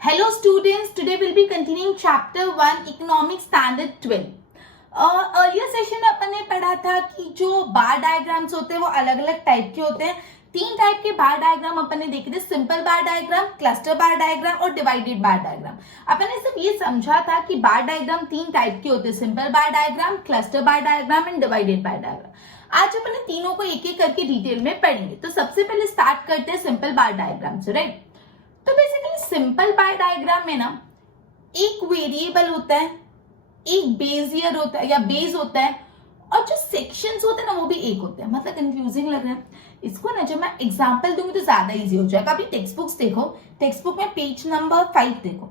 Hello students, today we'll be continuing chapter 1 Economic Standard 12. Earlier session में अपन ने पढ़ा था कि जो बार डायग्राम्स होते हैं वो अलग अलग टाइप के होते हैं। तीन टाइप के बार डायग्राम अपन ने देखे थे, simple bar diagram, cluster bar diagram और डिवाइडेड बार डायग्राम। अपन ने सिर्फ ये समझा था कि बार डायग्राम तीन टाइप के होते हैं, simple bar diagram, cluster bar diagram and divided bar diagram. आज अपन ने तीनों को एक एक करके डिटेल में पढ़ेंगे। तो सबसे पहले स्टार्ट करते हैं सिंपल बार डायग्राम से, राइट। तो बेसिकली सिंपल बार डायग्राम में ना एक वेरिएबल होता है, एक बेस ईयर होता है या बेस होता है, और जो सेक्शंस होते हैं ना वो भी एक होते हैं। मतलब कंफ्यूजिंग लग रहा है इसको ना, जब मैं एग्जांपल दूंगी तो ज्यादा इजी हो जाएगा। अभी टेक्स्ट बुक्स देखो, टेक्स्ट बुक में पेज नंबर 5 देखो।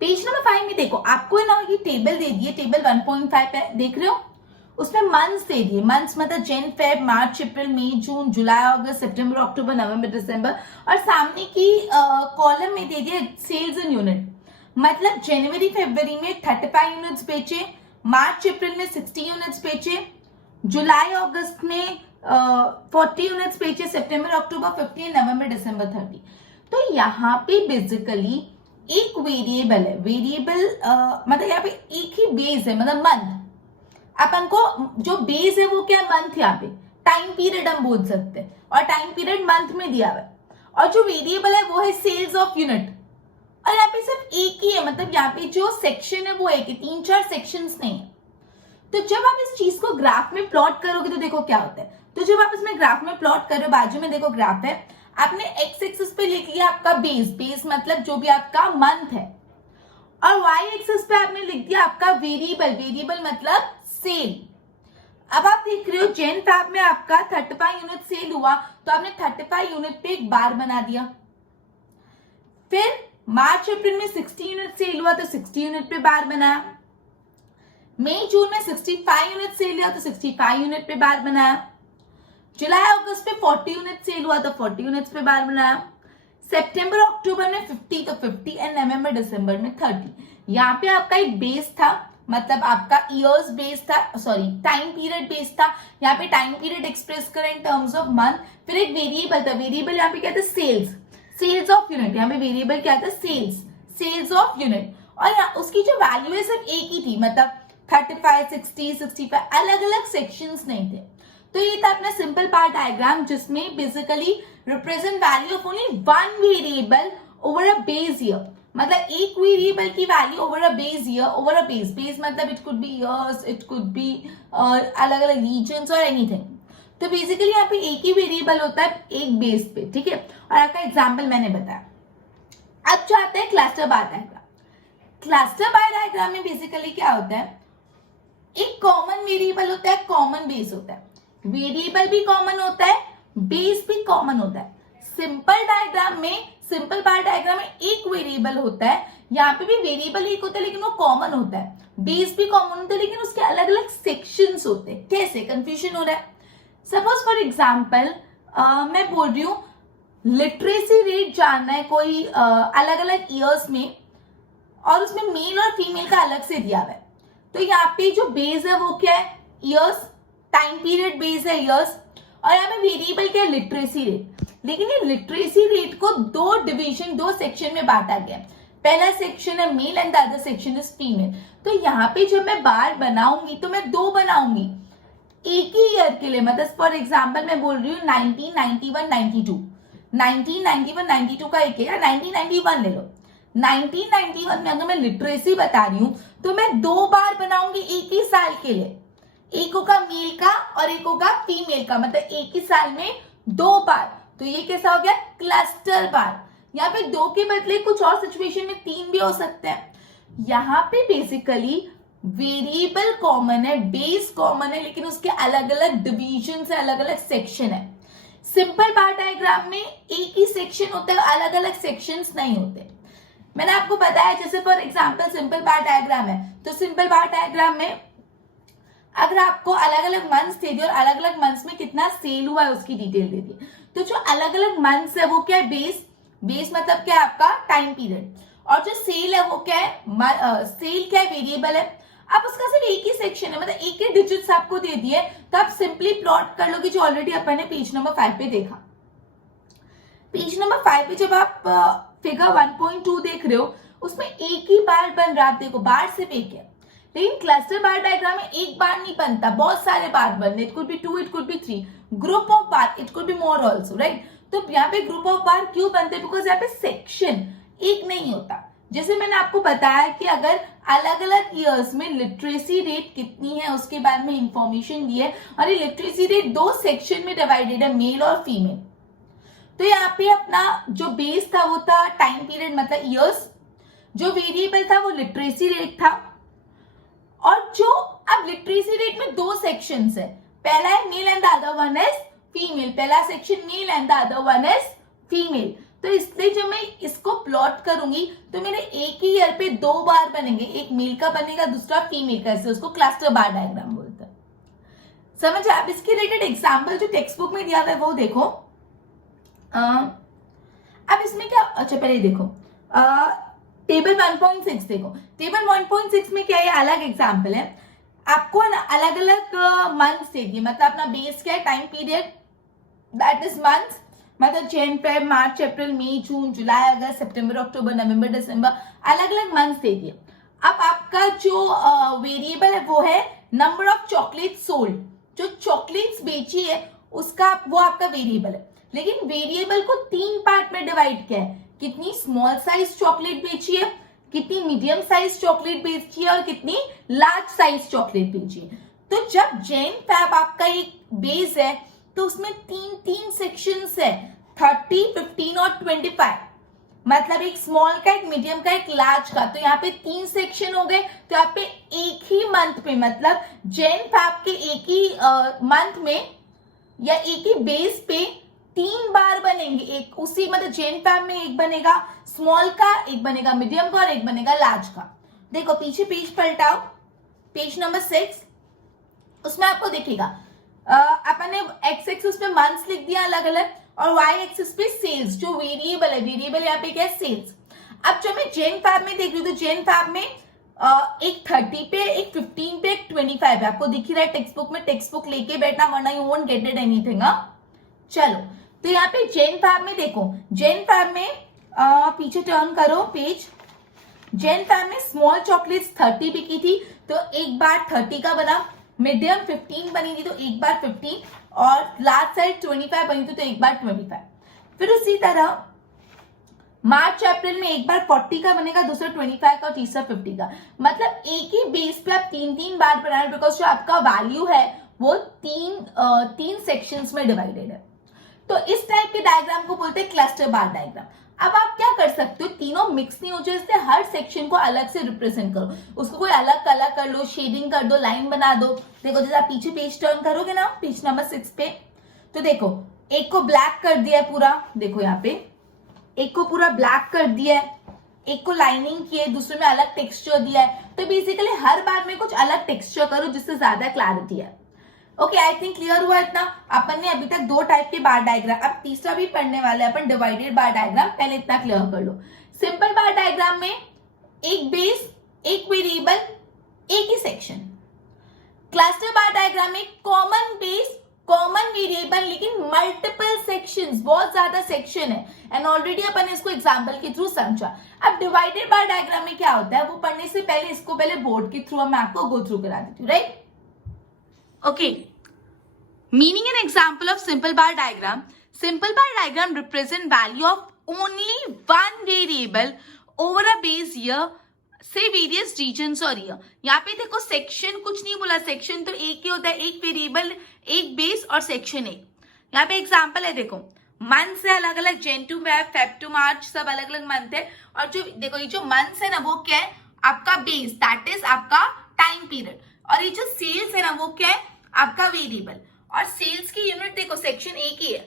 पेज नंबर 5 में देखो, आपको ना ये टेबल दे दी है, टेबल 1.5 है, देख रहे हो। उसमें मंथ्स दे दिए, मंथ्स मतलब जन, फेब, मार्च, अप्रैल, मई, जून, जुलाई, अगस्त, सितंबर, अक्टूबर, नवंबर, दिसंबर, और सामने की कॉलम में दे दिया सेल्स इन यूनिट। मतलब जनवरी फरवरी में 35 यूनिट्स बेचे, मार्च अप्रैल में 60 यूनिट्स बेचे, जुलाई अगस्त में 40 यूनिट्स बेचे, सितंबर अक्टूबर 50, नवंबर दिसंबर 30। तो यहाँ पे बेसिकली एक वेरिएबल है, वेरिएबल मतलब यहाँ पे एक ही बेस है, मतलब मंथ। अपन को जो बेस है वो क्या, मंथ। यहाँ पे टाइम पीरियड हम बोल सकते हैं, और टाइम पीरियड मंथ में दिया हुआ है। और जो वेरिएबल है वो है सेल्स ऑफ यूनिट, और यहाँ पे सिर्फ एक ही है, मतलब यहाँ पे जो सेक्शन है वो एक है, 3-4 सेक्शंस नहीं है। तो जब आप इस चीज को ग्राफ में प्लॉट करोगे तो देखो क्या होता है। तो जब आप इसमें ग्राफ में प्लॉट कर रहे हो, बाजू में देखो ग्राफ है, आपने एक्स एक्सिस पे लिख लिया आपका बेस, बेस मतलब जो भी आपका मंथ है, और वाई एक्सिस पे आपने लिख दिया आपका वेरिएबल, वेरिएबल मतलब सेल। अब आप देख रहे हो जैन फैब में आपका 35 यूनिट सेल हुआ, तो आपने 35 यूनिट पे एक बार बना दिया। फिर मार्च अप्रैल में 60 यूनिट सेल हुआ तो 60 यूनिट पे बार बनाया। मई जून में 65 यूनिट सेल हुआ तो 65 यूनिट पे बार बनाया। जुलाई अगस्त में 40 यूनिट सेल हुआ तो 40 यूनिट्स पे बार बनाया। सितंबर अक्टूबर में 50 तो 50 एंड नवंबर दिसंबर में 30। यहाँ पे आपका एक बेस था, मतलब आपका ईयर्स बेस था, सॉरी टाइम पीरियड बेस था। यहाँ पे टाइम पीरियड एक्सप्रेस करें इन टर्म्स ऑफ मंथ। फिर एक वेरिएबल था, वेरिएबल यहाँ पे क्या था, सेल्स, सेल्स ऑफ यूनिट। यहाँ पे वेरिएबल क्या था, सेल्स, सेल्स ऑफ यूनिट। और यहाँ उसकी जो वैल्यू है सिर्फ एक ही थी, मतलब 35, 60, 65, अलग अलग सेक्शंस नहीं थे। तो ये था अपना सिंपल बार डायग्राम, जिसमें basically represent value of only one variable over a base year. मतलब एक वेरिएबल की value over a base year, over a base, base मतलब it could be years, it could be अलग अलग regions और anything. तो basically यहाँ पे एक ही वेरिएबल होता है एक बेस पे, ठीक है। और आपका एग्जाम्पल मैंने बताया। अब जो आता है cluster bar diagram. Cluster bar diagram में बेसिकली क्या होता है, एक कॉमन वेरिएबल होता है, कॉमन बेस होता है। वेरिएबल भी कॉमन होता है, बेस भी कॉमन होता है। सिंपल डायग्राम में, सिंपल बार डायग्राम में एक वेरिएबल होता है, यहाँ पे भी वेरिएबल एक होता है लेकिन वो कॉमन होता है। बेस भी कॉमन होता है लेकिन उसके अलग अलग सेक्शंस होते हैं। कैसे, कंफ्यूजन हो रहा है। सपोज फॉर एग्जाम्पल मैं बोल रही हूँ लिटरेसी रेट जानना है कोई अलग अलग ईयर्स में, और उसमें मेल और फीमेल का अलग से दिया हुआ है। तो यहाँ पे जो बेस है वो क्या है, ईयर्स, टाइम पीरियड बेस है ईयर्स, और यहाँ पे वेरिएबल क्या है, लिटरेसी रेट। लेकिन ये लिटरेसी रेट को दो डिवीजन, दो सेक्शन में बांटा गया। पहला सेक्शन है male and the other section is female. तो यहाँ पे जब मैं बार बनाऊंगी तो मैं दो बनाऊंगी एक ही ईयर के लिए। मतलब फॉर एग्जाम्पल मैं बोल रही हूँ 1991, 92, 1991, 92 का एक है, या 1991 ले लो। 1991 में अगर मैं लिटरेसी बता रही हूँ तो मैं दो बार बनाऊंगी एक ही साल के लिए, एक होगा मेल का और एक होगा फीमेल का, मतलब एक ही साल में दो बार। तो ये कैसा हो गया, क्लस्टर बार। यहाँ पे दो के बदले कुछ और सिचुएशन में तीन भी हो सकता है। यहाँ पे बेसिकली वेरिएबल कॉमन है, बेस कॉमन है, लेकिन उसके अलग अलग डिवीजन है, अलग अलग सेक्शन है। सिंपल बार डायग्राम में एक ही सेक्शन होता है, अलग अलग सेक्शंस नहीं होते। मैंने आपको बताया, जैसे for example simple bar diagram है, तो सिंपल बार डायग्राम में अगर आपको अलग अलग मंथ्स दे दिए और अलग अलग मंथ्स में कितना सेल हुआ है उसकी डिटेल दे दी, तो जो अलग अलग मंथ्स है वो क्या है, बेस, बेस मतलब क्या है आपका टाइम पीरियड, और जो सेल है वो क्या है, सेल क्या है, वेरिएबल है। अब उसका सिर्फ एक ही सेक्शन है, मतलब एक ही डिजिट्स आपको दे दिए, तो आप सिंपली प्लॉट कर लो कि जो ऑलरेडी अपन ने पेज नंबर 5 पे देखा। पेज नंबर 5 पे जब आप फिगर 1.2 देख रहे हो, उसमें एक ही बार बन रहा है। आप देखो बार सिर्फ एक है, लेकिन क्लस्टर बार डायग्राम में एक बार नहीं बनता, बहुत सारे बार बनते। It could B 2, it could B 3, group of bar, it could be more also, right. तो यहाँ पे ग्रुप ऑफ बार क्यों बनते हैं? बिकॉज यहाँ पे सेक्शन एक नहीं होता। जैसे मैंने आपको बताया कि अगर अलग अलग ईयर्स में लिटरेसी रेट कितनी है उसके बारे में इंफॉर्मेशन दी है, और ये लिटरेसी रेट 2 सेक्शन में डिवाइडेड है, मेल और फीमेल। तो यहाँ पे अपना जो बेस था वो था टाइम पीरियड, मतलब ईयर्स। जो वेरिएबल था वो लिटरेसी रेट था। और जो अब लिटरेसी रेट में 2 सेक्शंस है, पहला है male and the other one is female. पहला section male and the other one is female. तो इसलिए जब मैं इसको प्लॉट करूंगी तो मेरे एक ही ईयर पे 2 बार बनेंगे, एक मेल का बनेगा, दूसरा फीमेल का, इसलिए उसको क्लस्टर बार डायग्राम बोलते हैं। समझ? आप इसके रिलेटेड एग्जाम्पल जो टेक्स्ट बुक में दिया हुआ है वो देखो। अब इसमें क्या, अच्छा पहले देखो टेबल 1.6 देखो। टेबल 1.6 में क्या है, अलग एग्जाम्पल है। आपको ना अलग अलग मंथ से दिए, मतलब अपना बेस क्या है, time period, that is month, मतलब जैन फेब मार्च अप्रैल मई जून जुलाई अगस्त सितंबर अक्टूबर नवंबर दिसंबर, अलग अलग मंथ दे दिए। अब आपका जो वेरिएबल है वो है नंबर ऑफ चॉकलेट सोल्ड, जो चॉकलेट्स बेची है उसका वो आपका वेरिएबल है। लेकिन वेरिएबल को 3 पार्ट में डिवाइड किया है, कितनी स्मॉल साइज चॉकलेट बेची है, कितनी मीडियम साइज चॉकलेट बेची है और कितनी लार्ज साइज चॉकलेट बेची है। तो जब जैन फैब आपका एक बेस है तो उसमें 3 सेक्शंस है, 30, 15 और 25, मतलब एक स्मॉल का, एक मीडियम का, एक लार्ज का। तो यहाँ पे 3 सेक्शन हो गए। तो यहाँ पे एक ही मंथ पे, मतलब जैन फैब के एक ही मंथ में या एक ही बेस पे 3 बार बनेंगे। एक उसी मतलब जैन फैब में एक बनेगा स्मॉल का, एक बनेगा मीडियम का और एक बनेगा लार्ज का। देखो पीछे पेज पलटाओ, पेज नंबर 6, उसमें आपको दिखेगा अपन ने एक्स एक्सिस पे मंथ्स लिख दिया अलग अलग, और वाई एक्सिस पे सेल्स, जो वेरिएबल है, वेरिएबल यहाँ पे क्या है, सेल्स। अब जब मैं जैन फैब में देख रही हूँ तो जैन फैब में एक 30 पे, एक 15 पे, एक 25 है। आपको दिख ही रहा है टेक्स्ट बुक में, टेक्स्ट बुक लेके बैठना वरना you won't get it anything. चलो तो यहाँ पे जैन फैब में देखो, जैन फैब में पीछे टर्न करो पेज। जैन फैब में स्मॉल चॉकलेट्स 30 बिकी थी तो एक बार 30 का बना, मीडियम 15 बनी थी तो एक बार 15, और लार्ज साइज 25 बनी थी तो एक बार 25। फिर उसी तरह मार्च अप्रैल में एक बार 40 का बनेगा, दूसरा 25 का और तीसरा 50 का। मतलब एक ही बेस पे आप 3 बार बना रहे, बिकॉज जो आपका वैल्यू है वो 3 सेक्शंस में डिवाइडेड है। तो इस टाइप के डायग्राम को बोलते हैं क्लस्टर बार डायग्राम। अब आप क्या कर सकते हो, तीनों मिक्स नहीं हो जाए, इसलिए हर सेक्शन को अलग से रिप्रेजेंट करो, उसको कोई अलग कलर कर लो, शेडिंग कर दो, लाइन बना दो। देखो जैसे आप पीछे पेज टर्न करोगे ना, पेज नंबर 6 पे, तो देखो एक को ब्लैक कर दिया है पूरा, देखो यहाँ पे एक को पूरा ब्लैक कर दिया है, एक को लाइनिंग की है, दूसरे में अलग टेक्सचर दिया है। तो बेसिकली हर बार में कुछ अलग टेक्सचर करो जिससे ज्यादा क्लैरिटी है। ओके, आई थिंक क्लियर हुआ इतना। अपन ने अभी तक 2 टाइप के बार डायग्राम, अब तीसरा भी पढ़ने वाले हैं अपन, डिवाइडेड बार डायग्राम। पहले इतना क्लियर कर लो। सिंपल बार डायग्राम में एक बेस, एक वेरिएबल, एक ही सेक्शन। क्लस्टर बार डायग्राम में कॉमन बेस, कॉमन वेरिएबल, लेकिन मल्टीपल सेक्शंस, बहुत ज्यादा सेक्शन है, एंड ऑलरेडी अपन ने इसको एग्जांपल के थ्रू समझा। अब डिवाइडेड बार डायग्राम में क्या होता है वो पढ़ने से पहले इसको पहले बोर्ड के थ्रू मैं आपको गो थ्रू करा देती हूँ, right. Okay, meaning and example of simple bar diagram. Simple bar diagram represent value of only one variable over a base year, say various regions or year. यहाँ पे देखो section कुछ नहीं बोला, सेक्शन तो एक ही होता है, एक वेरिएबल, एक बेस और सेक्शन एक। यहाँ पे एग्जाम्पल है, देखो मंथ से अलग अलग, जैन टू फेब टू मार्च, सब अलग अलग मंथ है। और जो देखो ये जो मंथ है ना वो क्या है, आपका बेस, दैट इज आपका टाइम पीरियड। और ये जो सेल्स है ना वो क्या है, आपका वेरिएबल। और सेल्स की यूनिट देखो सेक्शन एक ही है,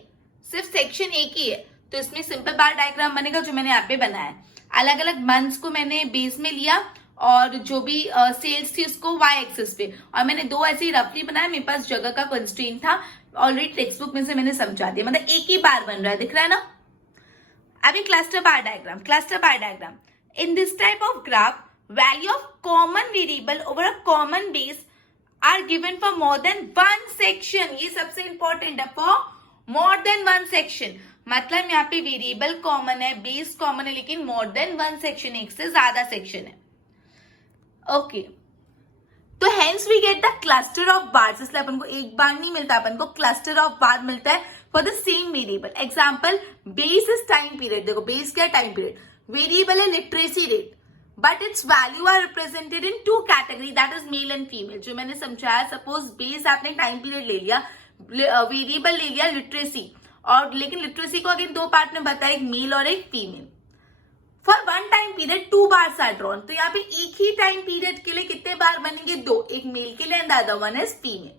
सिर्फ सेक्शन एक ही है। तो इसमें सिंपल बार डायग्राम बनेगा जो मैंने यहाँ पे बनाया है। अलग अलग मंथ्स को मैंने बेस में लिया और जो भी सेल्स थी उसको वाई एक्सिस पे, और मैंने 2 ऐसे ही रफली बनाया। मेरे पास जगह का कंस्ट्रेंट था, ऑलरेडी टेक्स्ट बुक में से मैंने समझा दिया, मतलब एक ही बार बन रहा है, दिख रहा है ना। अभी cluster bar diagram, cluster bar diagram in this type of graph value of common variable over a common base are given for more than one section. ये सबसे इंपॉर्टेंट है, for more than one section. मतलब यहाँ पे variable common है, base common है, लेकिन more than one section, एक से ज्यादा सेक्शन है. ओके, तो hence we get the cluster of bars. इसलिए अपन को एक बार नहीं मिलता, अपन को क्लस्टर ऑफ बार मिलता है for the same variable. Example, base is time period. देखो बेस क्या है? Time period. वेरिएबल है literacy rate, but its value are represented in two category, that is male and female. जो मैंने समझाया, suppose base आपने टाइम पीरियड ले लिया, वेरिएबल ले लिया लिटरेसी, और लेकिन लिटरेसी को अगेन दो पार्ट में बताया, एक मेल और एक female. For one time period 2 bars are drawn. तो यहाँ पे एक ही टाइम पीरियड के लिए कितने बार बनेंगे? 2. एक मेल के लिए and the other one is female.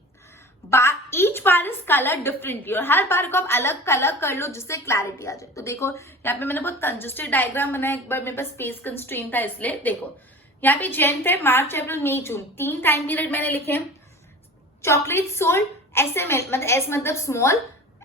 Each bar is colour differently, और हर बार को आप अलग कलर कर लो जिससे क्लैरिटी आ जाए. तो देखो यहाँ पे मैंने बहुत कंजस्टेड डायग्राम बनाया, एक बार मेरे पास स्पेस कंस्ट्रेंट था इसलिए. देखो यहाँ पे जैन, फेब, मार्च, अप्रैल, मई, जून, 3 टाइम पीरियड मैंने लिखे. चॉकलेट सोल्ड SML, मतलब S मतलब स्मॉल,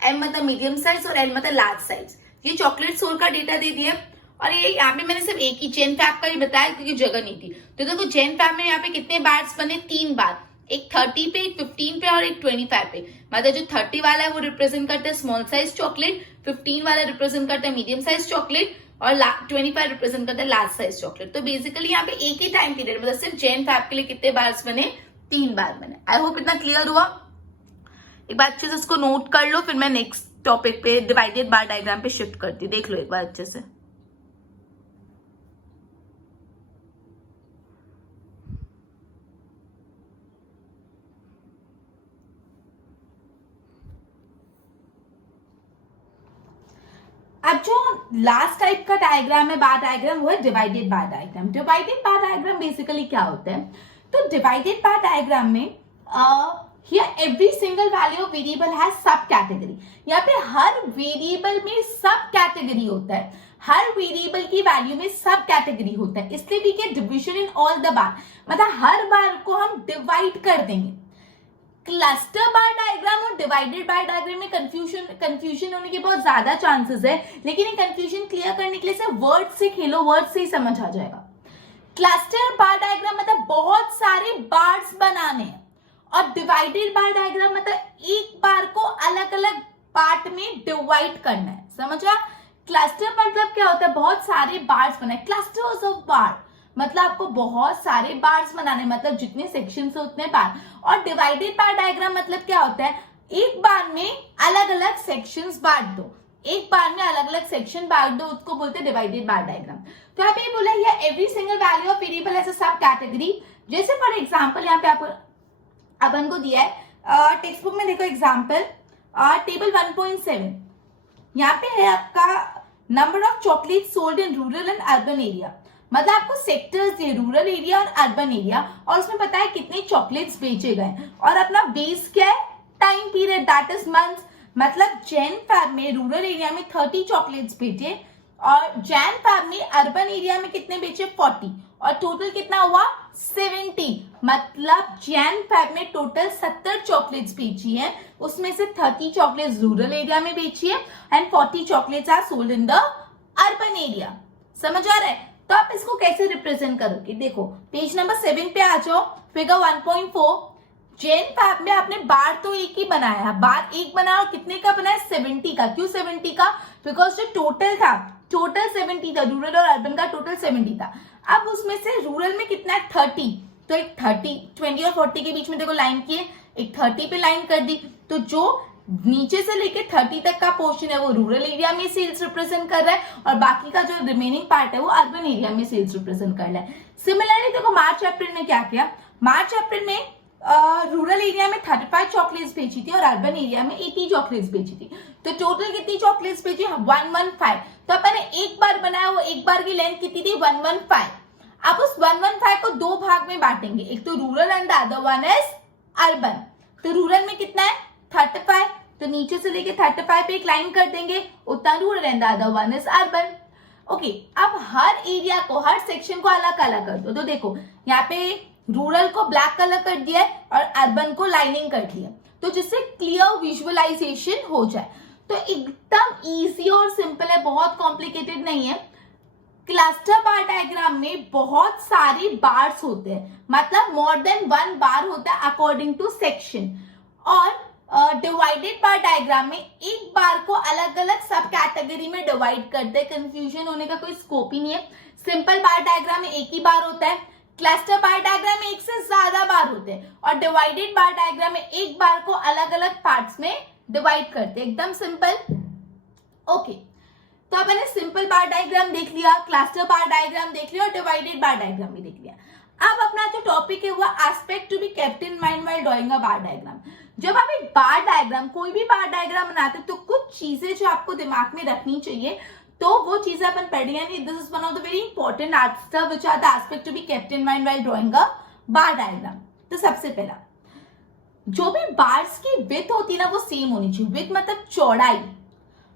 M मतलब मीडियम साइज और L मतलब लार्ज साइज. ये चॉकलेट सोल्ड का डेटा दे दिया. और ये यहाँ पे मैंने सिर्फ एक ही जैन फैब का ही बताया क्योंकि जगह नहीं थी. तो देखो जैन फैब में यहाँ पे कितने बार्स बने? 3 बार. एक 30 पे, एक 15 पे और एक 25 पे. मतलब जो 30 वाला है वो रिप्रेजेंट करता है स्मॉल साइज चॉकलेट, 15 वाला रिप्रेजेंट करता है मीडियम साइज चॉकलेट, और 25 रिप्रेजेंट करता है लार्ज साइज चॉकलेट. तो बेसिकली यहाँ पे एक ही टाइम पीरियड, मतलब सिर्फ जैन फैब के लिए कितने बार्स बने? 3 बार बने. आई होप इतना क्लियर हुआ. एक बार अच्छे से इसको नोट कर लो, फिर मैं नेक्स्ट टॉपिक पे डिवाइडेड बार डायग्राम पे शिफ्ट करती हूँ. देख लो एक बार अच्छे से. अब जो लास्ट टाइप का डायग्राम है, बार डायग्राम, वो है divided bar diagram. Divided bar diagram basically क्या होता है? तो डिवाइडेड बार डायग्राम में here every single value of variable has सब कैटेगरी. यहाँ पे हर वेरिएबल में सब कैटेगरी होता है. हर वेरिएबल की वैल्यू में सब कैटेगरी होता है, इसलिए we get division in all the bar. मतलब हर बार को हम डिवाइड कर देंगे. क्लस्टर बार डायग्राम और डिवाइडेड बार डायग्राम में कंफ्यूजन होने के बहुत ज्यादा चांसेस है, लेकिन ये कंफ्यूजन क्लियर करने के लिए सिर्फ वर्ड से खेलो, वर्ड से ही समझ आ जाएगा. क्लस्टर बार डायग्राम मतलब बहुत सारे बार्स बनाने हैं, और डिवाइडेड बार डायग्राम मतलब एक बार को अलग अलग पार्ट में डिवाइड करना है. समझा? क्लस्टर मतलब क्या होता है? बहुत सारे बार्स बनाए, क्लस्टर्स ऑफ बार, मतलब आपको बहुत सारे बार्स बनाने, मतलब जितने सेक्शन से उतने बार. और डिवाइडेड बार डायग्राम मतलब क्या होता है? एक बार में अलग अलग सेक्शंस बांट दो, एक बार में अलग अलग सेक्शन बांट दो, उसको बोलते हैं डिवाइडेड बार डायग्राम. तो यहाँ पे बोला है every single value of variable as a subcategory. जैसे फॉर एग्जांपल यहाँ पे आपको अपन को दिया है टेक्स्ट बुक में, देखो एग्जांपल टेबल 1.7. यहाँ पे है आपका number of chocolate sold in rural and urban area. मतलब आपको सेक्टर्स दिए, रूरल एरिया और अर्बन एरिया, और उसमें पता है कितने चॉकलेट्स बेचे गए, और अपना बेस क्या है? Time period, that is months. मतलब जैन फैब में रूरल एरिया में 30 चॉकलेट्स बेचे, और जैन फैब में अर्बन एरिया में कितने बेचे? 40, और टोटल कितना हुआ? 70. मतलब जैन फैब में टोटल 70 चॉकलेट्स बेची है, उसमें से 30 चॉकलेट्स रूरल एरिया में बेची है and 40 chocolates are sold in the urban area. समझ आ रहा है? तो आप इसको कैसे रिप्रेजेंट करोगे? देखो पेज नंबर 7 पे आ जाओ, फिगर 1.4. जैन फैब में आपने बार तो एक ही बनाया, बार एक बनाया, और कितने का बनाया? 70 का. क्यों 70 का? बिकॉज जो टोटल था, टोटल 70 था, रूरल और अर्बन का टोटल 70 था. अब उसमें से रूरल में कितना है? 30. तो एक 20 और 40 के बीच में देखो लाइन की है, एक 30 पे लाइन कर दी. तो जो नीचे से लेके 30 तक का पोर्शन है वो रूरल एरिया में सेल्स रिप्रेजेंट कर रहा है, और बाकी का जो रिमेनिंग पार्ट है वो अर्बन एरिया में सेल्स रिप्रेजेंट कर रहा है. सिमिलरली देखो मार्च अप्रैल में क्या किया? मार्च अप्रैल में रूरल एरिया में 35 चॉकलेट्स बेची थी और अर्बन एरिया में 80 चॉकलेट्स बेची थी. तो टोटल कितनी चॉकलेट्स बेची? 115. तो अपन ने एक बार बनाया, वो एक बार की लेंथ कितनी थी? 115. अब उस 115 को दो भाग में बांटेंगे, एक तो rural and the other one is urban. तो रूरल में कितना है? 35. तो नीचे से लेके 35 पे एक लाइन कर देंगे, उतना rural and the other one is urban. Okay, अब हर एरिया को, हर सेक्शन को अलग अलग कर दो. तो देखो यहाँ पे रूरल को ब्लैक कलर कर दिया है और अर्बन को लाइनिंग कर दिया, तो जिससे क्लियर विजुअलाइजेशन हो जाए. तो एकदम इजी और सिंपल है, बहुत कॉम्प्लिकेटेड नहीं है. क्लस्टर बार डायग्राम में बहुत सारे बार्स होते हैं, मतलब मोर देन वन बार होता है अकॉर्डिंग टू सेक्शन. और डिवाइडेड बार डायग्राम में एक बार को अलग अलग सब कैटेगरी में डिवाइड करते हैं, कंफ्यूजन होने का कोई स्कोप ही नहीं है। सिंपल बार डायग्राम में एक ही बार होता है, क्लस्टर बार डायग्राम में एक से ज्यादा बार होते हैं, और डिवाइडेड बार डायग्राम में एक बार को अलग अलग पार्ट्स में डिवाइड करते हैं, एकदम सिंपल। ओके, तो अपन ने सिंपल बार डायग्राम देख लिया, क्लस्टर बार डायग्राम देख लिया और डिवाइडेड बार डायग्राम भी देख लिया। अब अपना जो टॉपिक है वो aspect to be kept in mind while drawing a bar diagram. जब आप एक बार डायग्राम, कोई भी बार डायग्राम बनाते हैं तो कुछ चीजें जो आपको दिमाग में रखनी चाहिए, तो वो चीजें अपन पढ़ रहे हैं। This is one of the very important answer which are the aspect to be kept in mind while drawing a bar diagram. तो सबसे पहला, जो भी बार्स की विड्थ होती है ना वो सेम होनी चाहिए। विड्थ मतलब चौड़ाई।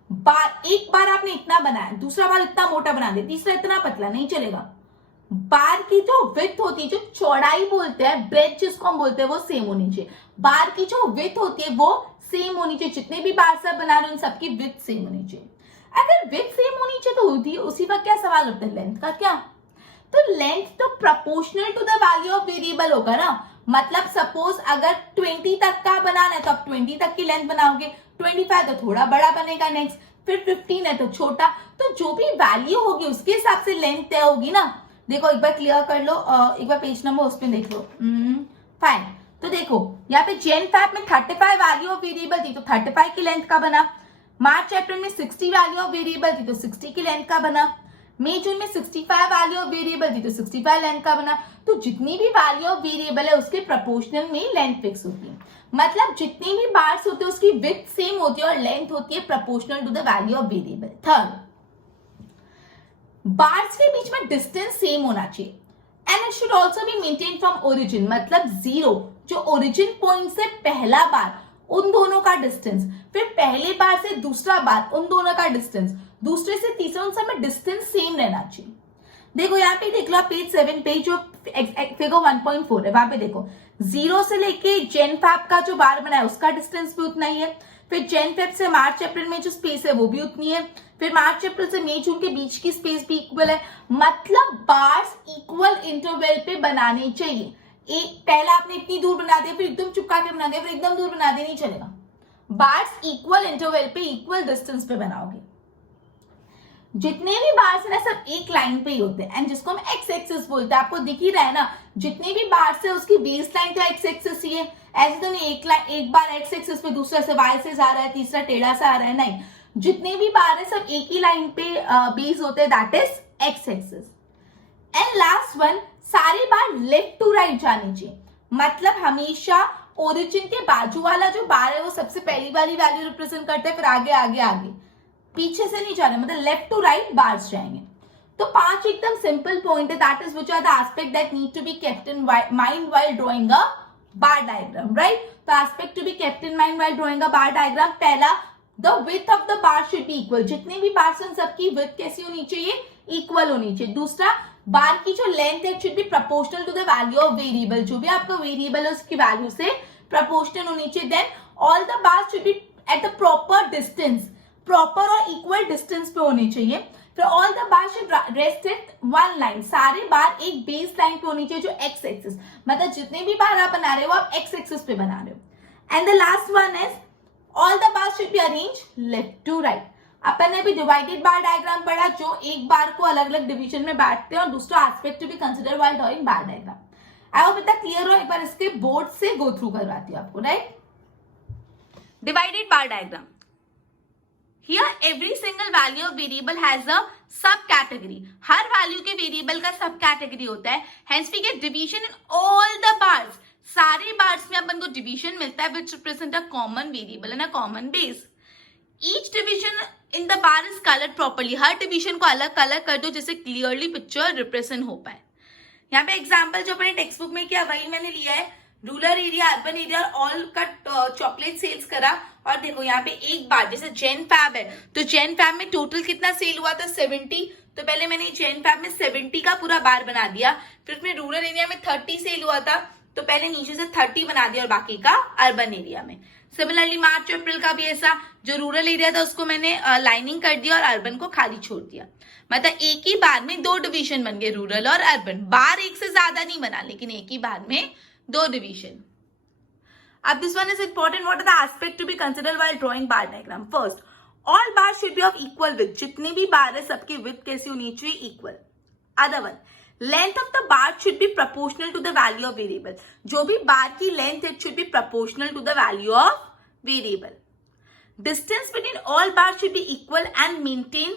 बार, एक बार आपने इतना बनाया, दूसरा बार इतना मोटा बना दे, तीसरा इतना पतला, नहीं चलेगा। बार की जो विड्थ होती है, जो चौड़ाई बोलते हैं, ब्रेथ जिसको हम बोलते हैं, वो सेम होनी चाहिए। बार की जो विड्थ होती है वो सेम होनी चाहिए। जितने भी बार सब बना रहे हैं उन सबकी विड्थ सेम होनी चाहिए। अगर विड्थ सेम होनी चाहिए तो होती है, उसी वक्त क्या सवाल उठता है, लेंथ का क्या? तो लेंथ तो proportional to the value of variable होगा ना। मतलब सपोज अगर 20 तक का बनाना है तो आप 20 तक की लेंथ बनाओगे, 25 तो थोड़ा बड़ा बनेगा नेक्स्ट, फिर 15 है तो छोटा। तो जो भी वैल्यू होगी उसके हिसाब से लेंथ तय होगी ना। देखो एक बार क्लियर कर लो, एक बार पेज नंबर उसमें देख लो। फाइन, तो देखो यहाँ पे जेन फैब में 35 वैल्यू ऑफ वेरिएबल थी तो 35 की लेंथ का बना। मार्च अप्रैल में 60 वैल्यू ऑफ वेरिएबल थी तो 60 की लेंथ का बना। मई जून में 65 वैल्यू ऑफ वेरिएबल थी तो 65 लेंथ का बना। तो जितनी भी वैल्यू ऑफ वेरिएबल है उसके प्रोपोर्शनल में लेंथ फिक्स होती है। मतलब जितनी भी बार्स होते हैं उसकी विड्थ सेम होती है और लेंथ होती है proportional to the value of variable. Third, bars के बीच में डिस्टेंस सेम होना चाहिए and it should also be maintain from origin. मतलब जीरो, जो ओरिजिन पॉइंट से पहला बार उन दोनों का डिस्टेंस, फिर पहले बार से दूसरा बार उन दोनों का डिस्टेंस, दूसरे से तीसरा, उन सब में डिस्टेंस सेम रहना चाहिए। देखो यहाँ पे देख लो पेज 7 पे जो फिगर 1.4 है, वहां पे देखो जीरो से लेके जेन फैब का जो बार बना है उसका डिस्टेंस भी उतना ही है। फिर जेन फेब से मार्च अप्रैल में जो स्पेस है वो भी उतनी है। फिर मार्च अप्रैल से मई जून के बीच की स्पेस भी इक्वल है। मतलब बार्स इक्वल इंटरवल पे बनाने चाहिए। एक पहला आपने इतनी दूर बना दिया, फिर एकदम चिपका के बना दिया, फिर एकदम दूर बना दिया, नहीं चलेगा। बार्स इक्वल इंटरवल पे इक्वल डिस्टेंस पे बनाओगे। जितने भी बार्स है ना सब एक लाइन पे ही होते हैं एंड जिसको हम एक्स एक्सिस बोलते हैं। आपको दिख ही रहा है ना, जितने भी बार्स है उसकी बेस लाइन तो एक्स एक्सिस ही है। ऐसे तो नहीं एक बार एक्स एक्सिस पे, दूसरा से वाई से आ रहा है, तीसरा टेढ़ा सा आ रहा है, नहीं। जितने भी बार है सब एक ही लाइन पे बेस होते हैं, that is x axis. And last one, सारी बार लेफ्ट टू राइट जानी चाहिए। मतलब हमेशा ओरिजिन के बाजू वाला जो बार है वो सबसे पहली वाली वैल्यू रिप्रेजेंट करते हैं, फिर आगे आगे आगे, पीछे से नहीं जाना, मतलब लेफ्ट टू राइट बार्स जाएंगे। तो 5 एकदम सिंपल पॉइंट है, that is which are the aspect that need to be kept in mind while drawing a bar diagram, right. तो aspect to be kept in mind while drawing a bar diagram, पहला the width of the bar should be equal. जितने भी bars हैं सबकी width कैसी होनी चाहिए, equal होनी चाहिए। दूसरा, बार की जो लेंथ है should be proportional to the value of variable. जो भी आपका वेरिएबल है उसकी वैल्यू से प्रोपोर्शनल होनी चाहिए। Then all the bars should be at the proper distance, proper और इक्वल डिस्टेंस पे होने चाहिए। फिर all the bar should rest at one line, सारे बार एक बेस लाइन पे होनी चाहिए जो एक्स एक्सिस, मतलब जितने भी बार आप बना रहे हो आप एक्स एक्सिस पे बना रहे हो। And the last one is all the bar should be arrange left to right. अपन ने भी डिवाइडेड बार डायग्राम पढ़ा, जो एक बार को अलग अलग डिवीजन में बांटते हैं, और दूसरा aspect to be consider while drawing bar diagram. I hope इतना क्लियर हो। एक बार इसके बोर्ड से गो थ्रू करवाती हूँ आपको, right. Divided bar diagram, Here every single value of variable has a sub category. Her value के वेरिएबल का सब कैटेगरी होता है। Hence we get division in all the bars. सारे बार्स में अपन को डिवीजन मिलता है which represent a common variable and a common base. Each division in the bar is colored properly. Her division को अलग कलर कर दो जिससे क्लियरली पिक्चर रिप्रेजेंट हो पाए। यहाँ पे एग्जाम्पल जो अपने टेक्स्ट बुक में किया वही मैंने लिया है। Rural area, urban area all का चॉकलेट सेल्स करा, और देखो यहाँ पे एक बार जैसे जेन फैब है तो जेन फैब में टोटल कितना सेल हुआ था 70। तो पहले मैंने जेन फैब में 70 का पूरा बार बना दिया। फिर उसमें रूरल एरिया में 30 सेल हुआ था तो पहले नीचे से 30 बना दिया और बाकी का अर्बन एरिया में। सिमिलरली मार्च अप्रैल का भी ऐसा, जो रूरल एरिया था उसको मैंने लाइनिंग कर दिया और अर्बन को खाली छोड़ दिया। मतलब एक ही बार में 2 डिवीजन बन गए, रूरल और अर्बन। बार एक से ज्यादा नहीं बना लेकिन एक ही बार में 2 डिवीजन। अब this one is important. What are the aspect to be considered while drawing bar diagram? First, all bar should be of equal width. जितने भी बार है सबकी विड्थ कैसी होनी चाहिए? Equal. Other one, length of the bar should be proportional to the value of variable. जो भी bar की लेंथ है it should be proportional to the value of variable. Distance between all bar should be equal and maintain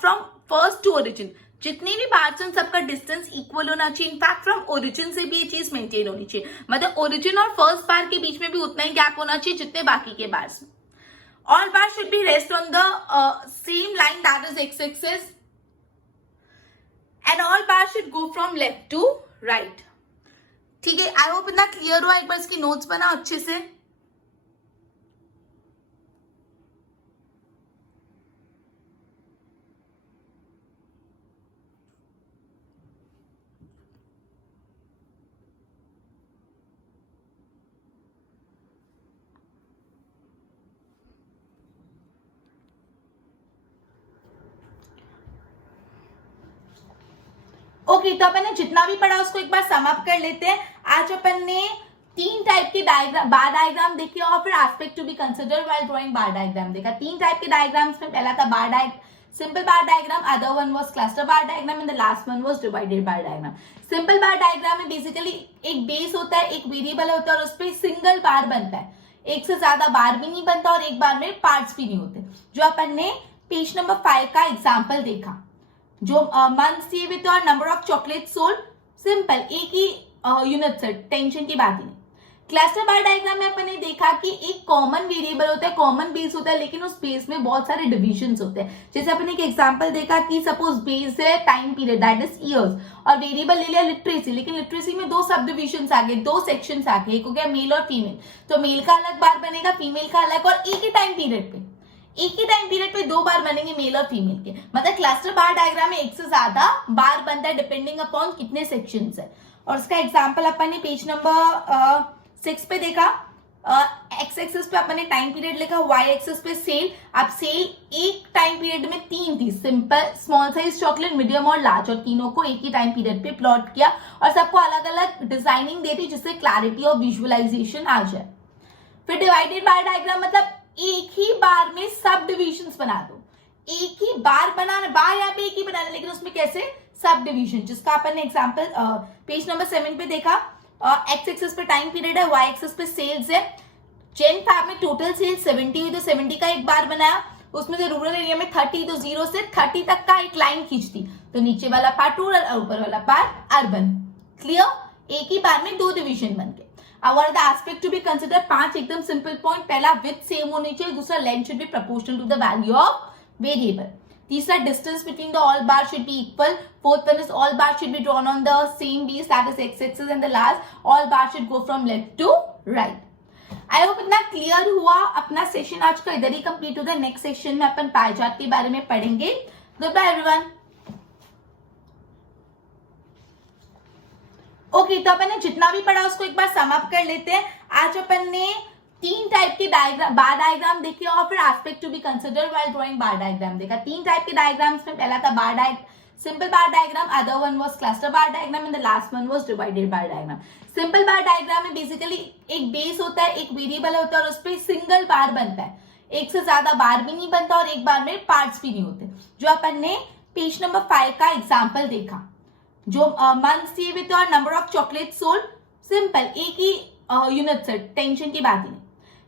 from first to origin. जितनी भी bars उन सबका distance equal होना चाहिए. इनफैक्ट फ्रॉम ओरिजिन से भी ये चीज मेंटेन होनी चाहिए. मतलब ओरिजिन और फर्स्ट बार के बीच में भी उतना ही गैप होना चाहिए जितने बाकी के bars. All bar should be rest on the same line that is x axis and all bar should go from left to right. ठीक है, आई होप इतना क्लियर हुआ. एक बार इसकी नोट्स बनाओ अच्छे से. ओके, तो अपन ने जितना भी पढ़ा उसको एक बार सम अप कर लेते हैं. आज अपन ने 3 टाइप के डायग्राम, बार डायग्राम देखे और फिर aspect to be considered while drawing bar diagram देखा. 3 टाइप के डायग्राम्स में पहला था simple bar diagram, other one was cluster bar diagram and the last one was divided bar diagram. Simple bar diagram में basically एक base होता है, एक वेरिएबल होता है और उस पर सिंगल बार बनता है. एक से ज्यादा बार भी नहीं बनता और एक बार में पार्ट्स भी नहीं होते. जो अपन ने पेज नंबर 5 का एग्जाम्पल देखा, जो मंथ दिए हुए थे और number of chocolate sold, simple एक ही यूनिट से, टेंशन की बात ही नहीं. क्लस्टर बार डायग्राम में अपन ने देखा कि एक कॉमन वेरिएबल होता है, कॉमन बेस होता है, लेकिन उस बेस में बहुत सारे डिविजन्स होते हैं. जैसे अपन ने एक एग्जांपल देखा कि सपोज बेस है time period that is years और वेरिएबल ले लिया लिटरेसी, लेकिन लिटरेसी में 2 सब डिविजन्स आ गए, 2 सेक्शंस आ गए. एक हो गया मेल और फीमेल, तो मेल का अलग बार बनेगा, फीमेल का अलग, और एक ही टाइम पीरियड पे 2 बार बनेंगे मेल और फीमेल के. मतलब क्लस्टर बार डायग्राम में एक से ज्यादा बार बनता है डिपेंडिंग अपॉन कितने सेक्शंस है. और इसका एग्जांपल अपन ने पेज नंबर 6 पे देखा. एक्स एक्सिस पे अपन ने टाइम पीरियड लिखा, वाई एक्सिस पे सेल. अब सेल एक टाइम पीरियड में 3 थी, simple, small size chocolate, medium और लार्ज, और तीनों को एक ही टाइम पीरियड पे प्लॉट किया और सबको अलग अलग डिजाइनिंग देती जिससे क्लैरिटी और विजुअलाइजेशन आ जाए. फिर डिवाइडेड बार डायग्राम मतलब एक ही बार में सब डिविजन्स बना दो. एक ही बार बनाना, बार यहाँ पे एक ही बनाना, लेकिन उसमें कैसे? सब डिविजन, जिसका अपन ने एग्जांपल पेज नंबर 7 पे देखा. एक्स एक्सिस पे टाइम पीरियड है, वाई एक्सिस पे सेल्स है. जेन फैब में टोटल सेल्स 70 हुई तो 70 का एक बार बनाया. उसमें से रूरल एरिया में 30, तो 0 से 30 तक का एक लाइन खींचती, तो नीचे वाला पार्ट रूरल और ऊपर वाला पार्ट अर्बन. क्लियर? एक ही बार में 2 डिविजन बन गए. What the aspect to be considered? 5 एकदम सिंपल पॉइंट. पहला विड्थ सेम होनी चाहिए, दूसरा length should be proportional to the value of variable. तीसरा distance between the all bar should be equal. Fourth one is all bar should be drawn on the same base that is x axis and the last all bar should go from left to right. I hope इतना clear हुआ. अपना session आज का इधर ही complete होगा. Next session में अपन pie chart के बारे में पढ़ेंगे. Good bye everyone. ओके, तो अपन ने जितना भी पढ़ा उसको एक बार सम अप कर लेते हैं. आज अपन ने 3 टाइप के बार डायग्राम देखे और फिर aspect to be considered while drawing bar diagram देखा. 3 टाइप के डायग्राम्स में पहला था simple bar diagram, other one was cluster bar diagram and the last one was divided bar diagram. Simple bar diagram में basically एक base होता है, एक वेरिएबल होता है और उस पर सिंगल बार बनता है. एक से ज्यादा बार भी नहीं बनता और एक बार में पार्ट्स भी नहीं होते. जो अपन ने पेज नंबर 5 का एग्जाम्पल देखा, जो मंथ दिए हुए थे और number of chocolate sold, simple एक ही यूनिट से, टेंशन की बात ही नहीं.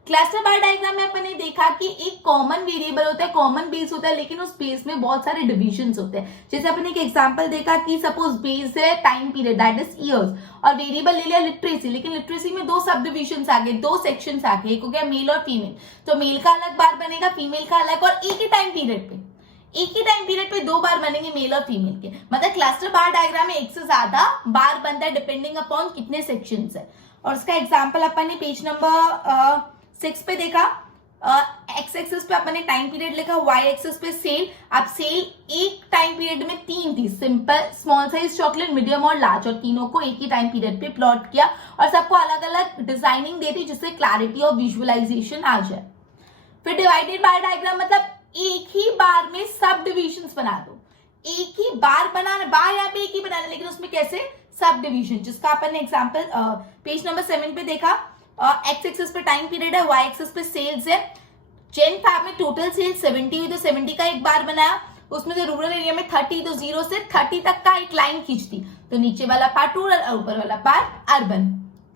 क्लस्टर बार डायग्राम में अपन ने देखा कि एक कॉमन वेरिएबल होता है, कॉमन बेस होता है, लेकिन उस बेस में बहुत सारे डिविजन्स होते हैं. जैसे अपन ने एक एग्जांपल देखा कि सपोज बेस है time period that is years और वेरिएबल ले लिया लिटरेसी, लेकिन लिटरेसी में 2 सब डिविजन्स आ गए, 2 सेक्शंस आ गए. एक हो गया मेल और फीमेल, तो मेल का अलग बार बनेगा, फीमेल का अलग, और एक ही टाइम पीरियड पे 2 बार बनेंगे मेल और फीमेल के. मतलब क्लस्टर बार डायग्राम में एक से ज्यादा बार बनता है डिपेंडिंग अपॉन कितने सेक्शंस है. और उसका एग्जांपल अपन ने पेज नंबर 6 पे देखा. एक्स एक्सिस पे अपन ने टाइम पीरियड लिखा, वाई एक्सिस पे सेल. अब सेल एक टाइम पीरियड में 3 थी, simple, small size chocolate, medium और लार्ज, और तीनों को एक ही टाइम पीरियड पे प्लॉट किया और सबको अलग अलग डिजाइनिंग देती जिससे क्लैरिटी और विजुअलाइजेशन आ जाए. फिर डिवाइडेड बार डायग्राम मतलब एक ही बार में सब डिविजन्स बना दो. एक ही बार बनाना, बार यहाँ पे एक ही बनाना, लेकिन उसमें कैसे? सब डिविजन, जिसका अपन ने एग्जांपल पेज नंबर 7 पे देखा. एक्स एक्सिस पे टाइम पीरियड है, वाई एक्सिस पे सेल्स है। जेन फैब में टोटल सेल्स 70 हुई तो 70 का एक बार बनाया, उसमें से रूरल एरिया में 30 तो 0 से 30 तक का एक लाइन खींच दी, तो नीचे वाला पार्ट रूरल और ऊपर वाला पार्ट अर्बन।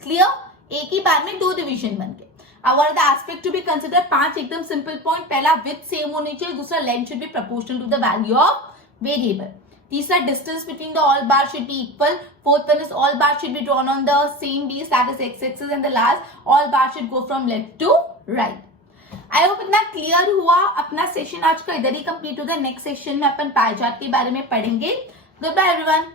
क्लियर? एक ही बार में 2 डिवीजन बन गए। What are the aspect to be considered? 5 एकदम सिंपल पॉइंट। पहला विथ सेम होनी चाहिए, दूसरा length should be proportional to the value of variable, तीसरा distance between the all bar should be equal, fourth one is all bar should be drawn on the same base that is x axis, and the last all bar should go from left to right. I hope इतना clear हुआ। अपना session आज का इधर ही complete होता है। Next session में अपन पाई चार्ट के बारे में पढ़ेंगे। Good bye everyone.